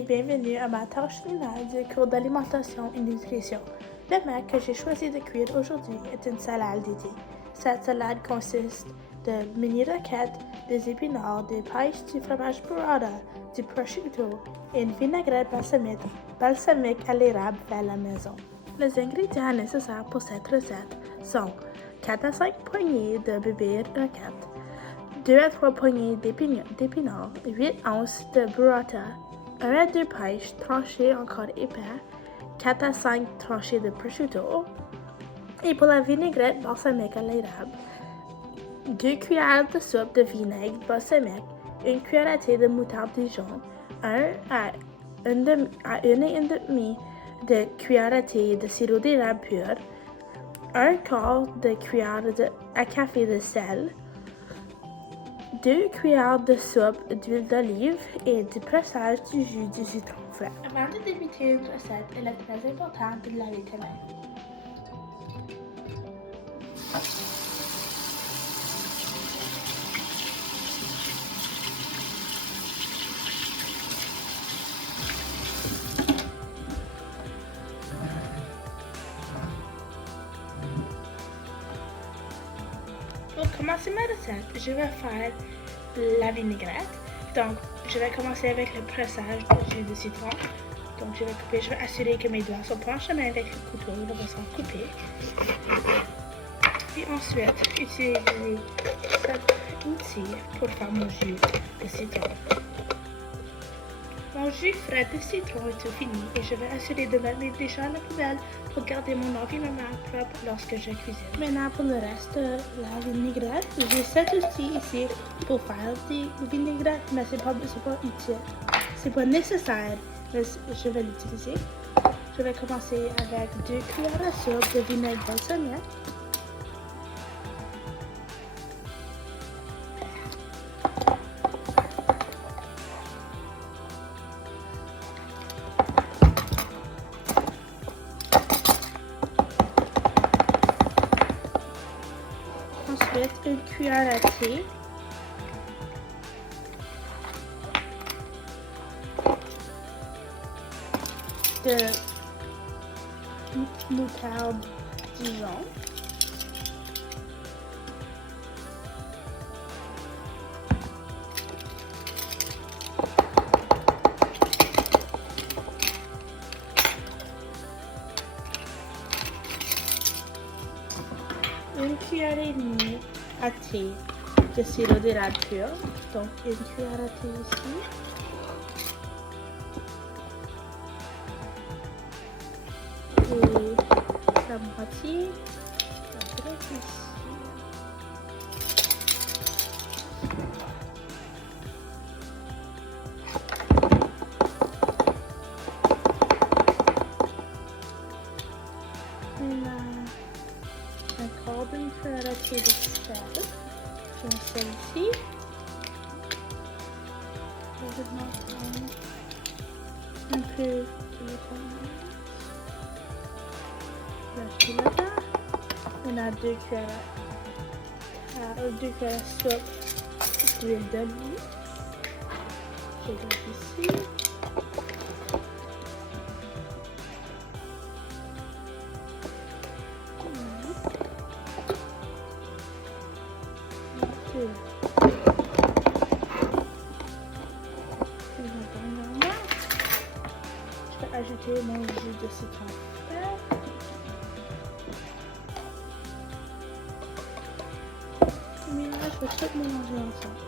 et bienvenue à ma tâche finale du cours d'alimentation et nutrition. Le mets que j'ai choisi de cuire aujourd'hui est une salade dédiée. Cette salade consiste de mini roquettes, des épinards, des pêches, du fromage burrata, du prosciutto et une vinaigrette balsamique à l'érable fait à la maison. Les ingrédients nécessaires pour cette recette sont 4 à 5 poignées de bébés roquettes, 2 à 3 poignées d'épinards, 8 onces de burrata, 1 à 2 pêches tranchées encore épais, 4 à 5 tranchées de prosciutto, et pour la vinaigrette balsamique à l'érable, 2 cuillères de soupe de vinaigre balsamique, 1 cuillère à thé de moutarde Dijon, 1 à 1,5 de cuillère à thé de sirop d'érable pur, 1 quart de cuillère à café de sel, 2 cuillères de soupe d'huile d'olive et du pressage du jus du citron frais. Avant de débuter une recette, il est très important de laver tes mains. Pour commencer ma recette, je vais faire la vinaigrette. Donc, je vais commencer avec le pressage du jus de citron. Donc, je vais assurer que mes doigts sont parchemés avec le couteau de façon coupée. Puis ensuite, utiliser cet outil pour faire mon jus de citron. Mon jus frais de citron est tout fini et je vais assurer de mettre mes déchets à la poubelle pour garder mon environnement propre lorsque je cuisine. Maintenant, pour le reste de la vinaigrette, j'ai cet outil ici pour faire des vinaigrettes, mais c'est pas utile. C'est pas nécessaire, mais je vais l'utiliser. Je vais commencer avec 2 cuillères à soupe de vinaigre balsamique. Ensuite, 1 cuillère à thé. De moutarde Dijon. Une cuillère et demie à thé de sirop d'érable pur. Donc, une cuillère à thé ici. Et la moitié, ici. Un quart d'une cuillère à thé de sel. Je mets ça ici. Je vais mettre un peu de là-dedans. On a 2 cuillères à soupe d'huile d'olive. Je mets ici. Je vais ajouter mon jus de citron frais. Mélange, je vais tout mélanger ensemble.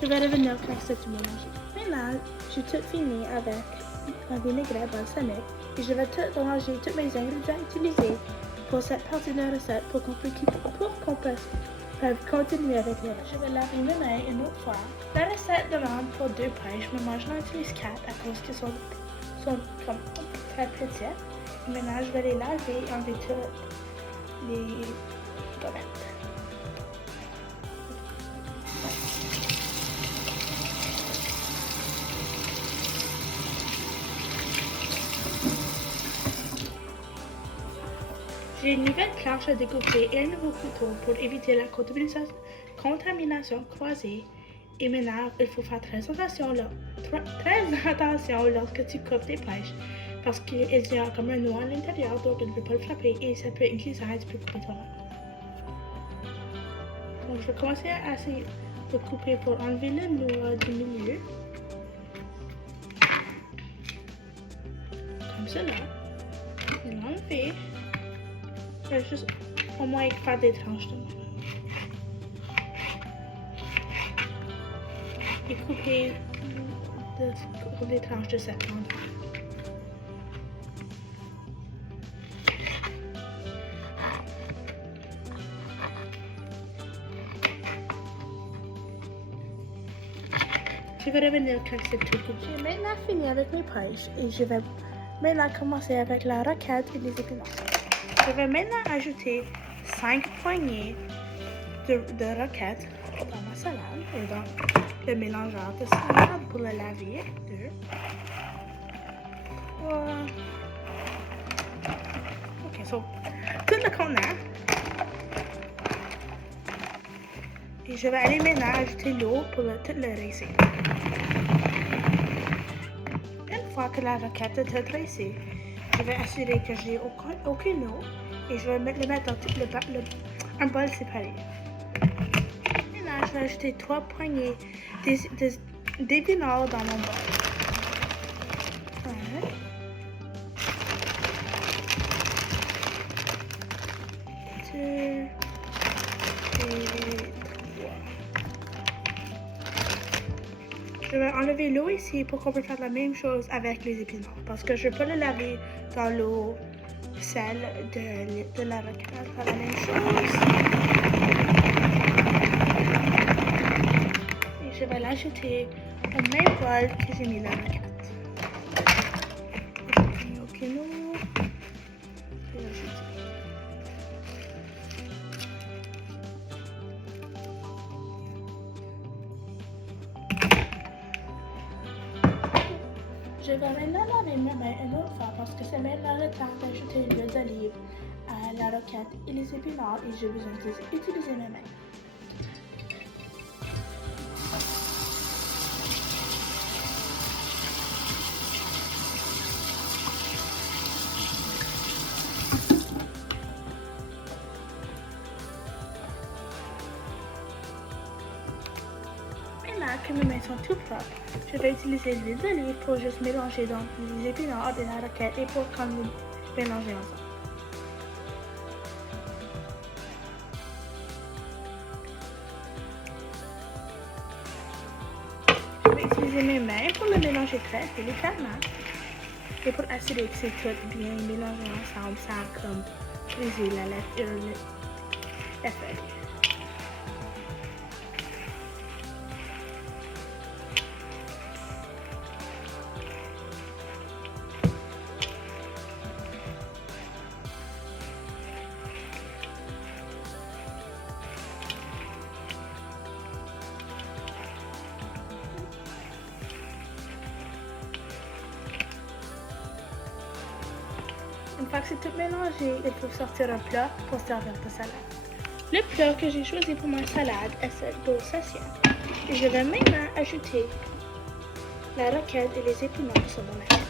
Je vais revenir quand c'est tout mélangé. Maintenant, j'ai tout fini avec un vinaigrette balsamique et je vais tout ranger tous mes ingrédients utilisés pour cette partie de la recette pour qu'on puisse continuer avec le reste. Je vais laver mes mains une autre fois. La recette demande pour 2 pêches, mais moi j'en utilise 4 à cause qu'ils sont comme très petites. Maintenant, je vais les laver et enlever toutes les gommettes. J'ai une nouvelle planche à découper et un nouveau couteau pour éviter la contamination croisée Et maintenant, il faut faire très attention lorsque tu coupes tes pêches parce qu'il y a comme un noix à l'intérieur, donc il ne peut pas le frapper et ça peut être glissant et tu peux couper toi-même. Donc je vais commencer à essayer de couper pour enlever le noix du milieu. Comme cela. Je vais l'enlever. Je vais juste au moins faire des tranches de noix. Et couper des tranches de cette endroit. Je vais revenir quand c'est tout coupé. J'ai maintenant fini avec mes pêches et je vais maintenant commencer avec la roquette et les épinards. Je vais maintenant ajouter 5 poignées de roquette dans ma salade et dans le mélangeur de salade pour le laver. 2, 3. Ok, so tout le contenant. Et je vais aller maintenant ajouter l'eau pour tout le rincer. Une fois que la roquette est dressée, je vais assurer que j'ai aucune eau et je vais le mettre dans tout un bol séparé. Maintenant, je vais ajouter 3 poignées d'épinards dans mon bol. 1, 2 et 3. Je vais enlever l'eau ici pour qu'on puisse faire la même chose avec les épinards parce que je peux le laver dans l'eau sel de la roquette. Faire la même chose. Et je vais l'ajouter au même bol que j'ai mis la roquette. Ok, non. Je vais l'ajouter. Je vais maintenant laver mes mains une autre fois parce que c'est maintenant le temps d'ajouter l'huile d'olive à la roquette et les épinards et j'ai besoin d'utiliser mes mains. Maintenant que mes mains sont tout propres, je vais utiliser l'huile d'olive pour juste mélanger dans les épinards et la roquette et pour quand nous mélanger ensemble. Je vais utiliser mes mains pour le mélanger très délicatement et pour assurer que c'est tout bien mélangé ensemble sans comme briser la feuille. Une fois que c'est tout mélangé, il faut sortir un plat pour servir de salade. Le plat que j'ai choisi pour ma salade est cette sauce assiette. Et je vais maintenant ajouter la roquette et les épinards sur mon assiette.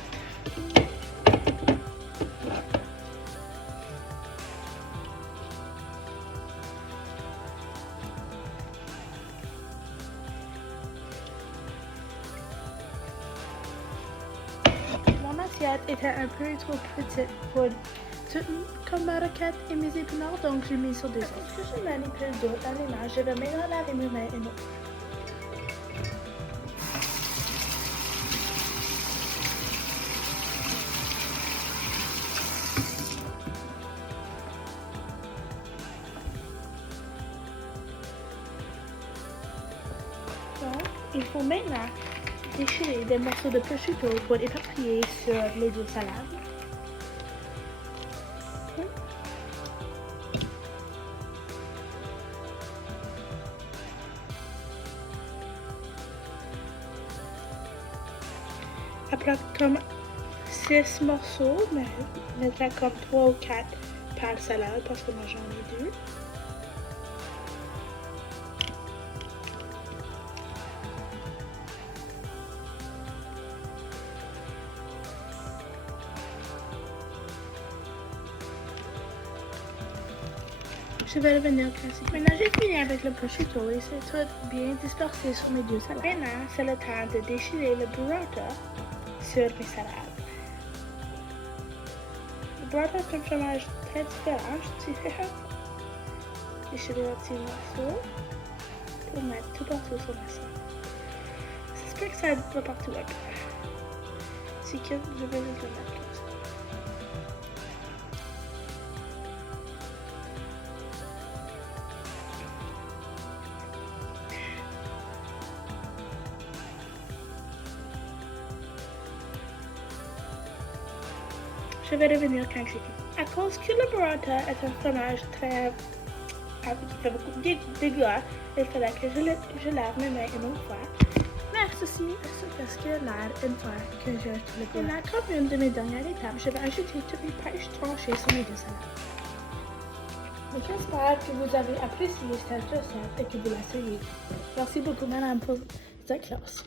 Mon assiette était un peu trop petite pour tout comme ma roquette et mes épinards, donc j'ai mis sur des autres. Parce que je manipule d'autres aliments, je vais maintenant laver mes mains une autre. Donc, il faut maintenant déchirer des morceaux de prosciutto pour éparpiller sur les deux salades. Après comme 6 morceaux, mais maintenant comme 3 ou 4 par salade parce que moi j'en ai 2. Je vais revenir au classique. Maintenant, j'ai fini avec le prosciutto et c'est tout bien dispersé sur mes deux salades. Maintenant, c'est le temps de déchirer le burrata sur mes salades. Le burrata est un fromage très différent, je dirais. Déchirer un petit morceau pour mettre tout partout sur ma salade. J'espère que ça va partout un peu. Si que je vais juste le mettre comme ça. Je vais revenir quand c'est fini. À cause que le burrata est un fromage très qui fait beaucoup de dégâts, il fallait que je lave mes mains une autre fois. Mais ceci est presque l'air une fois que je le burrata. Maintenant, comme une de mes dernières étapes, je vais ajouter toutes les pêches tranchées sur mes deux salades. J'espère que vous avez apprécié cette recette et que vous l'essayez. Merci beaucoup, madame, pour cette classe.